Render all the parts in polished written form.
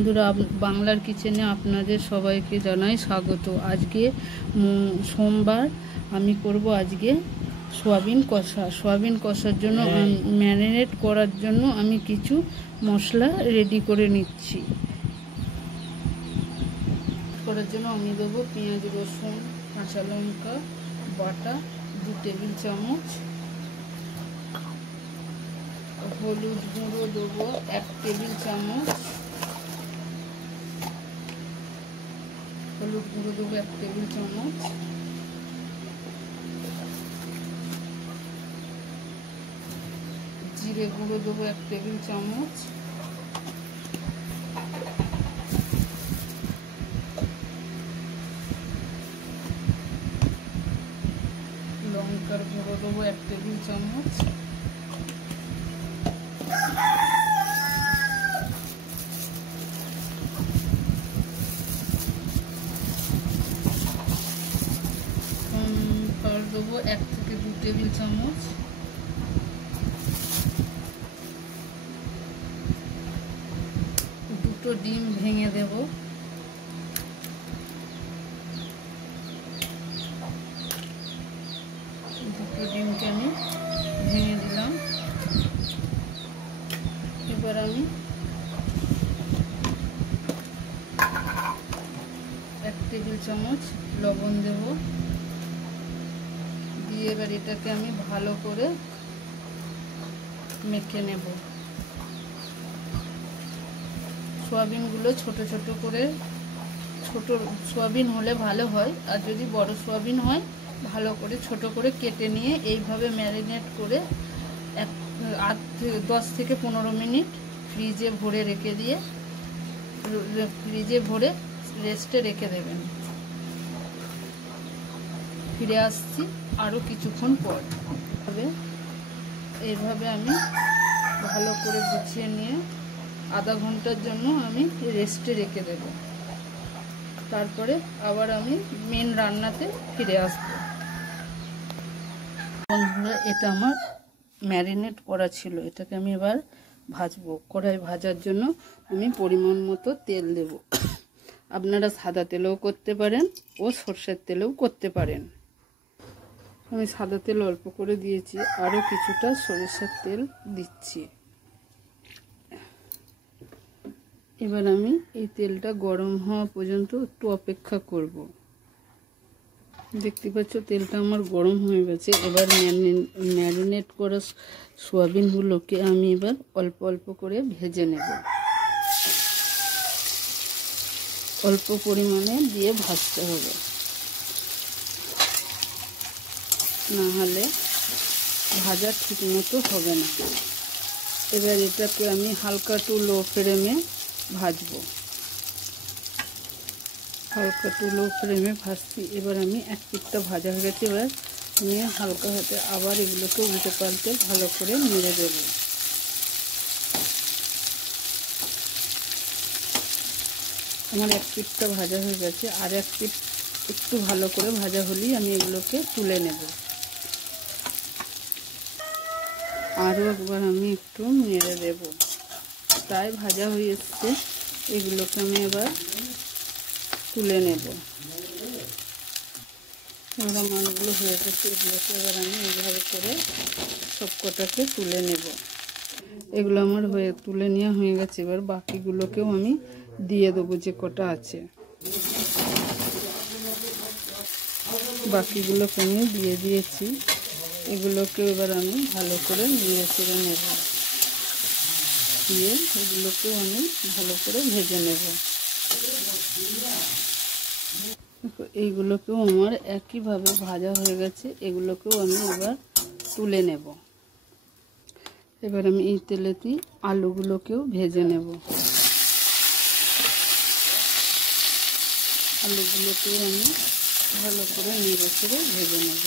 বন্ধুরা, বাংলার কিচেনে আপনাদের সবাইকে জানাই স্বাগত। আজকে সোমবার আমি করব আজকে সয়াবিন কষা। সয়াবিন কষার জন্য ম্যারিনেট করার জন্য আমি কিছু মশলা রেডি করে নিচ্ছি। করার জন্য আমি দেবো পেঁয়াজ, রসুন, কাঁচা লঙ্কা বাটা 2 টেবিল চামচ, হলুদ গুঁড়ো দেবো 1 টেবিল চামচ, হলুদ গুঁড়ো দেবো 1 টেবিল চামচ, জিরে গুঁড়ো দেবো 1 টেবিল চামচ, লঙ্কার গুঁড়ো দেবো 1 টেবিল চামচ, দেবো 1 থেকে 2 টেবিল চামচ, দুটো ডিম ভেঙে দেব, দুটো ডিমকে আমি ভেঙে দিলাম। এবার আমি 1 টেবিল চামচ লবণ দেব, দিয়ে এবার এটাকে আমি ভালো করে মেখে নেব। সয়াবিনগুলো ছোট ছোট করে, ছোট সয়াবিন হলে ভালো হয়, আর যদি বড় সয়াবিন হয় ভালো করে ছোট করে কেটে নিয়ে এইভাবে ম্যারিনেট করে 10 থেকে 15 মিনিট ফ্রিজে ভরে রেখে দিয়ে, ফ্রিজে ভরে রেস্টে রেখে দেবেন। ফিরে আসছি আরও কিছুক্ষণ পর। এইভাবে আমি ভালো করে গুছিয়ে নিয়ে আধা ঘন্টার জন্য আমি রেস্টে রেখে দেব। তারপরে আবার আমি মেন রান্নাতে ফিরে আসব। বন্ধুরা, এটা আমার ম্যারিনেট করা ছিল, এটাকে আমি এবার ভাজবো। কড়াই ভাজার জন্য আমি পরিমাণ মতো তেল দেব। আপনারা সাদা তেলেও করতে পারেন ও সরষের তেলেও করতে পারেন। আমি সাদা তেল অল্প করে দিয়েছি, আরও কিছুটা সরিষার তেল দিচ্ছি। এবার আমি এই তেলটা গরম হওয়া পর্যন্ত একটু অপেক্ষা করব। দেখতে পাচ্ছ তেলটা আমার গরম হয়ে গেছে। এবার ম্যারিনেট করা সয়াবিনগুলোকে আমি এবার অল্প অল্প করে ভেজে নেব। অল্প পরিমাণে দিয়ে ভাজতে হবে, না হলে ভাজা ঠিক মতো হবে না। এবার এটাকে আমি হালকা টু লো ফ্লেমে ভাজবো। হালকা টু লো ফ্লেমে ভাজছি। এবার আমি এক পিঠটা ভাজা হয়ে গেছে, এবার আমি হালকা হাতে আবার এগুলোকে উল্টে পাল্টে ভালো করে নেড়ে দেবো। আমার এক পিঠটা ভাজা হয়ে গেছে, আর এক পিঠ একটু ভালো করে ভাজা হলেই আমি এগুলোকে তুলে নেব। আরও একবার আমি একটু নেড়ে দেব। প্রায় ভাজা হয়ে এসছে, এগুলোকে আমি এবার তুলে নেব। এবার মাছগুলো হয়ে গেছে, এগুলোকে এবার আমি এইভাবে করে সবকটাকে তুলে নেব। এগুলো আমার তুলে নেওয়া হয়ে গেছে। এবার বাকিগুলোকেও আমি দিয়ে দেবো, যে কটা আছে বাকিগুলোকে আমি দিয়ে দিয়েছি। এগুলোকে এবার আমি ভালো করে নেড়ে চেড়ে নেব, দিয়ে এগুলোকেও আমি ভালো করে ভেজে নেব। এইগুলোকেও আমার একইভাবে ভাজা হয়ে গেছে, এগুলোকেও আমি এবার তুলে নেব। এবার আমি এই তেলেতেই আলুগুলোকেও ভেজে নেব। আলুগুলোকেও আমি ভালো করে নেড়ে চেড়ে ভেজে নেব।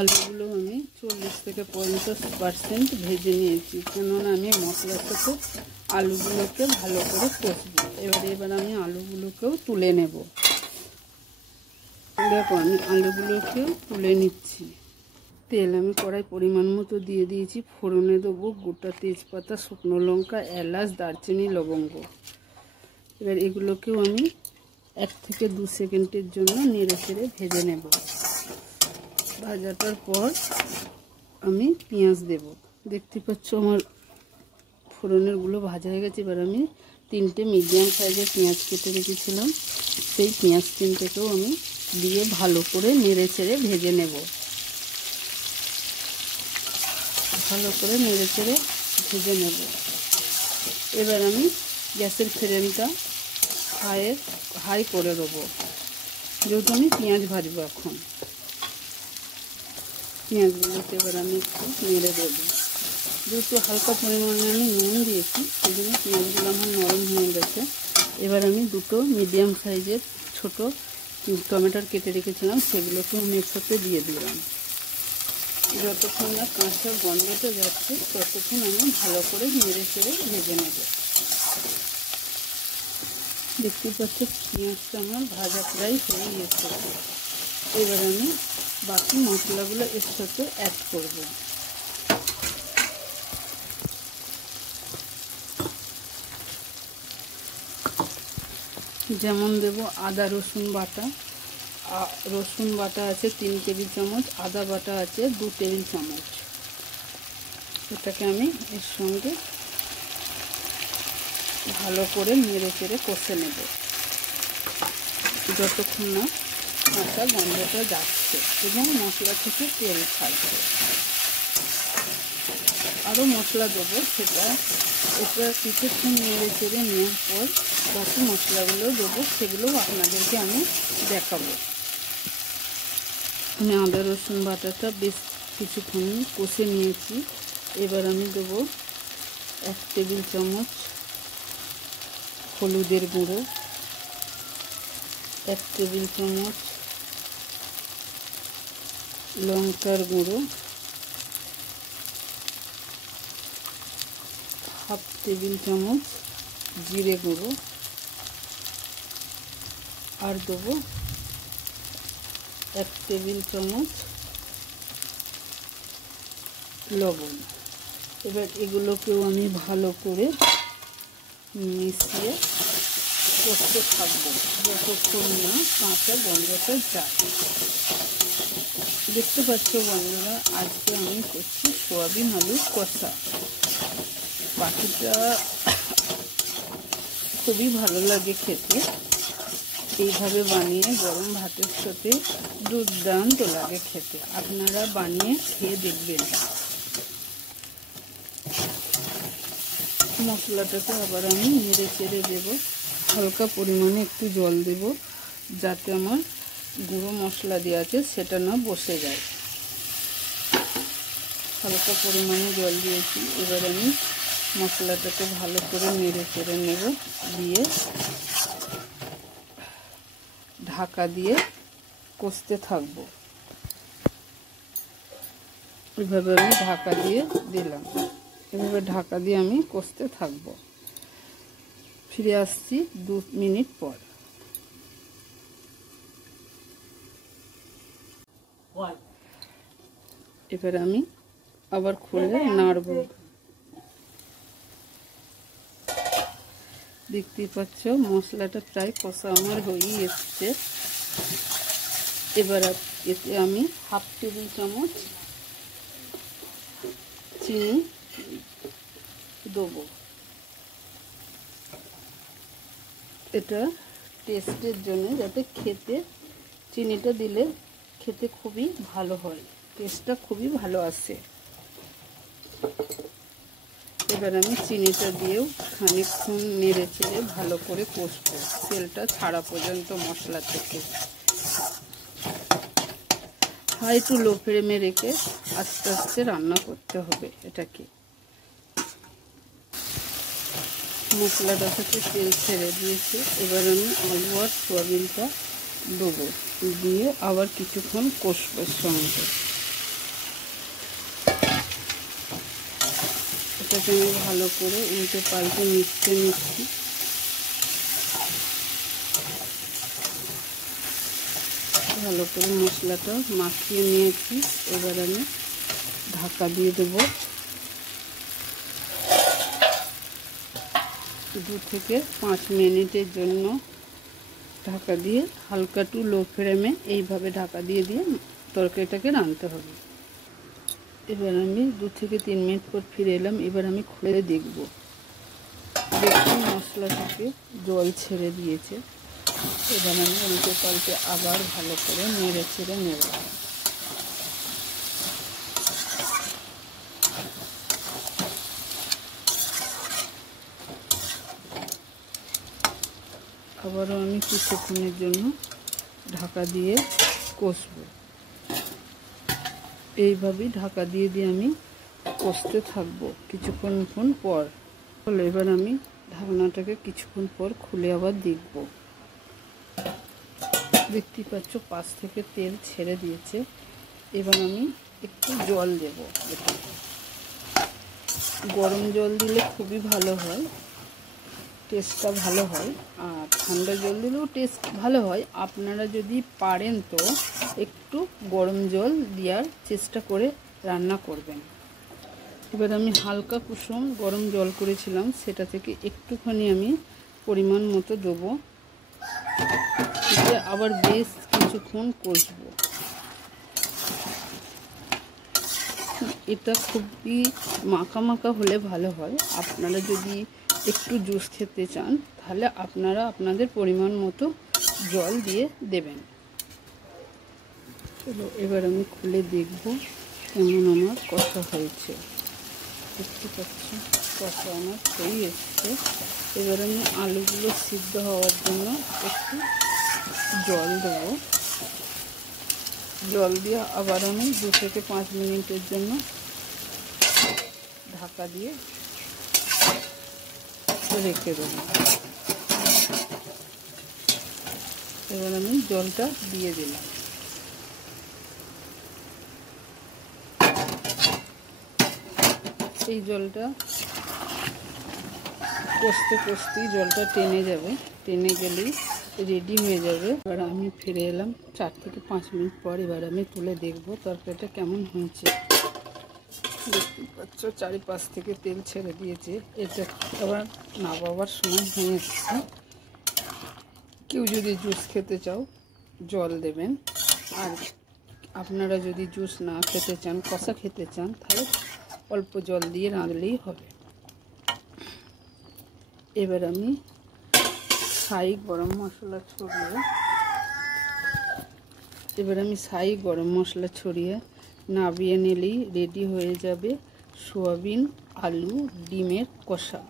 আলুগুলো আমি 40 থেকে 50% ভেজে নিয়েছি, কেননা আমি মশলার সাথে আলুগুলোকে ভালো করে কষবো। এবার আমি আলুগুলোকেও তুলে নেব। দেখো, আমি আলুগুলোকেও তুলে নিচ্ছি। তেল আমি কড়াই পরিমাণ মতো দিয়ে দিয়েছি। ফোড়নে দেবো গোটা তেজপাতা, শুকনো লঙ্কা, এলাচ, দারচিনি, লবঙ্গ। এবার এগুলোকেও আমি 1 থেকে 2 সেকেন্ডের জন্য নেড়ে চেড়ে ভেজে নেব। ভাজাটার পর আমি পেঁয়াজ দেব। দেখতে পাচ্ছ আমার ফোড়নেরগুলো ভাজা হয়ে গেছে। এবার আমি 3টে মিডিয়াম সাইজের পেঁয়াজ কেটে রেখেছিলাম, সেই পেঁয়াজ 3টেকেও আমি দিয়ে ভালো করে নেড়ে চেড়ে ভেজে নেব। ভালো করে নেড়ে চেড়ে ভেজে নেব। এবার আমি গ্যাসের ফ্লেমটা হাই করে দেবো, যেহেতু আমি পেঁয়াজ ভাজবো। এখন পেঁয়াজগুলোকে এবার আমি একটু নেড়ে দেবো। যেহেতু হালকা পরিমাণে আমি নুন দিয়েছি, সেই জন্য পেঁয়াজগুলো আমার নরম হয়ে গেছে। এবার আমি 2টো মিডিয়াম সাইজের ছোট টমেটো কেটে রেখেছিলাম, সেগুলোকে আমি এর সাথে দিয়ে দিলাম। যতক্ষণ না কাঁচা গন্ধটা যাচ্ছে ততক্ষণ আমি ভালো করে নেড়ে চেড়ে ভেজে নেব। দেখতে পাচ্ছি পেঁয়াজটা আমার ভাজা প্রায় হয়ে গেছে। এবার আমি বাকি মশলাগুলো এর সাথে অ্যাড করব। যেমন দেব আদা রসুন বাটা। রসুন বাটা আছে 3 টেবিল চামচ, আদা বাটা আছে 2 টেবিল চামচ। এটাকে আমি এর সঙ্গে ভালো করে নেড়ে চেড়ে কষে নেব, যতক্ষণ না কাঁচা গন্ধটা যাচ্ছে এবং মশলা থেকে তেল ছাড়ছে। আরও মশলা দেবো, এটা কিছুক্ষণ নেড়ে চেড়ে নেওয়ার পর বাকি মশলাগুলো দেবো, সেগুলো আপনাদেরকে আমি দেখাবো। আমি আদা রসুন বাটাটা বেশ কিছুক্ষণ কষে নিয়েছি। এবার আমি দেবো 1 টেবিল চামচ হলুদের গুঁড়ো, 1 টেবিল চামচ লঙ্কার গুঁড়ো, 1/2 টেবিল চামচ জিরে গুঁড়ো, আর দেবো 1 টেবিল চামচ লবণ। এবার এগুলোকেও আমি ভালো করে মিশিয়ে কষতে থাকবো যতক্ষণ না কাঁচা গন্ধটা যায়। দেখতে পাচ্ছ বন্ধুরা, আজকে আমি করছি সয়াবিন আলুর কষা। বাকিটা খুবই ভালো লাগে খেতে। এইভাবে বানিয়ে গরম ভাতের সাথে দুর্দান্ত লাগে খেতে। আপনারা বানিয়ে খেয়ে দেখবেন। মশলাটাকে আবার আমি নেড়ে চেড়ে দেবো। হালকা পরিমাণে একটু জল দেব, যাতে আমার গুঁড়ো মশলা দেওয়া আছে সেটা না বসে যায়। হালকা পরিমাণে জল দিয়েছি। এবার আমি মশলাটাকে ভালো করে নেড়ে চেড়ে নেব, দিয়ে ঢাকা দিয়ে কষতে থাকবো। এভাবে আমি ঢাকা দিয়ে দিলাম। এভাবে ঢাকা দিয়ে আমি কষতে থাকবো। ফিরে আসছি 2 মিনিট পর। এবার আমি আবার খুলে নাড়ব। দেখতেই পাচ্ছ মশলাটা প্রায় কষা আমার হয়েই এসছে। এবার এতে আমি 1/2 টেবিল চামচ চিনি দেবো। এটা টেস্টের জন্য, যাতে চিনিটা দিলে খেতে খুবই ভালো হয়, টেস্টটা খুবই ভালো আসে। এবার আমি চিনিটা দিয়েও খানিকক্ষণ নেড়ে চেড়ে ভালো করে কষবো, তেলটা ছাড়া পর্যন্ত মশলা থেকে। হাই টু লো ফ্লেমে রেখে আস্তে আস্তে রান্না করতে হবে এটাকে। মশলাটা থেকে তেল ছেড়ে দিয়েছে। এবার আমি আলু আর সোয়াবিনটা দেবো, দিয়ে আবার কিছুক্ষণ কষবো সঙ্গে। এটাকে আমি ভালো করে উল্টে পাল্টে নিচ্ছি। ভালো করে মশলাটা মাখিয়ে নিয়েছি। এবার আমি ঢাকা দিয়ে দেবো। 2 থেকে 5 মিনিটের জন্য ঢাকা দিয়ে হালকা টু লো ফ্লেমে এইভাবে ঢাকা দিয়ে তরকারিটাকে রাঁধতে হবে। এবার আমি 2 থেকে 3 মিনিট পর ফিরে এলাম। এবার আমি খুলে দেখব। দেখুন মশলা থেকে জল ছেড়ে দিয়েছে। এবার আমি উল্টে পাল্টে আবার ভালো করে নেড়ে ছেড়ে নেব। আবারও আমি কিছুক্ষণের জন্য ঢাকা দিয়ে কষবো। এইভাবেই ঢাকা দিয়ে আমি কষতে থাকবো কিছুক্ষণ পর। এবার আমি ঢাকনাটাকে কিছুক্ষণ পর খুলে আবার দেখব। দেখতে পাচ্ছ পাশ থেকে তেল ছেড়ে দিয়েছে। এবার আমি একটু জল দেব। গরম জল দিলে খুবই ভালো হয়, টেস্টটা ভালো হয়। আর ঠান্ডা জল দিলেও টেস্ট ভালো হয়। আপনারা যদি পারেন তো একটু গরম জল দেওয়ার চেষ্টা করে রান্না করবেন। এবার আমি হালকা কুসুম গরম জল করেছিলাম, সেটা থেকে একটুখানি আমি পরিমাণ মতো দেবো। দিয়ে আবার বেশ কিছুক্ষণ কষবো। এটা খুবই মাখা মাখা হলে ভালো হয়। আপনারা যদি একটু জুস খেতে চান তাহলে আপনারা আপনাদের পরিমাণ মতো জল দিয়ে দেবেন। চলো এবার আমি খুলে দেখব কেমন আমার কষা হয়েছে। দেখতে পাচ্ছি কষা আমার হয়ে এসছে। এবার আমি আলুগুলো সিদ্ধ হওয়ার জন্য একটু জল দেব। জল দিয়ে আবার আমি 2 থেকে 5 মিনিটের জন্য ঢাকা দিয়ে রেখে দেব। এবার আমি জলটা দিয়ে দিলাম। এই জলটা কষতে কষতেই জলটা টেনে যাবে, টেনে গেলেই রেডি হয়ে যাবে। এবার আমি ফিরে এলাম 4 থেকে 5 মিনিট পর। এবার আমি তুলে দেখব তরকারিটা কেমন হয়েছে। দেখতে পাচ্ছ চারিপাশ থেকে তেল ছেড়ে দিয়েছে। এটা আবার নামাবার সময় হয়ে এসছে। কেউ যদি জুস খেতে চাও জল দেবেন, আর আপনারা যদি জুস না খেতে চান, কষা খেতে চান, তাহলে অল্প জল দিয়ে রাঁধলেই হবে। এবার আমি শাহি গরম মশলা ছড়িয়ে নামিয়ে নিলেই রেডি হয়ে যাবে সোয়াবিন আলু ডিমের কষা।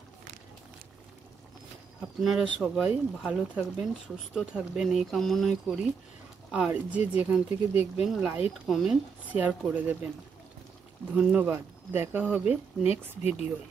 আপনারা সবাই ভালো থাকবেন, সুস্থ থাকবেন এই কামনাই করি। আর যে যেখান থেকে দেখবেন লাইক কমেন্ট শেয়ার করে দেবেন। ধন্যবাদ। দেখা হবে নেক্সট ভিডিওয়।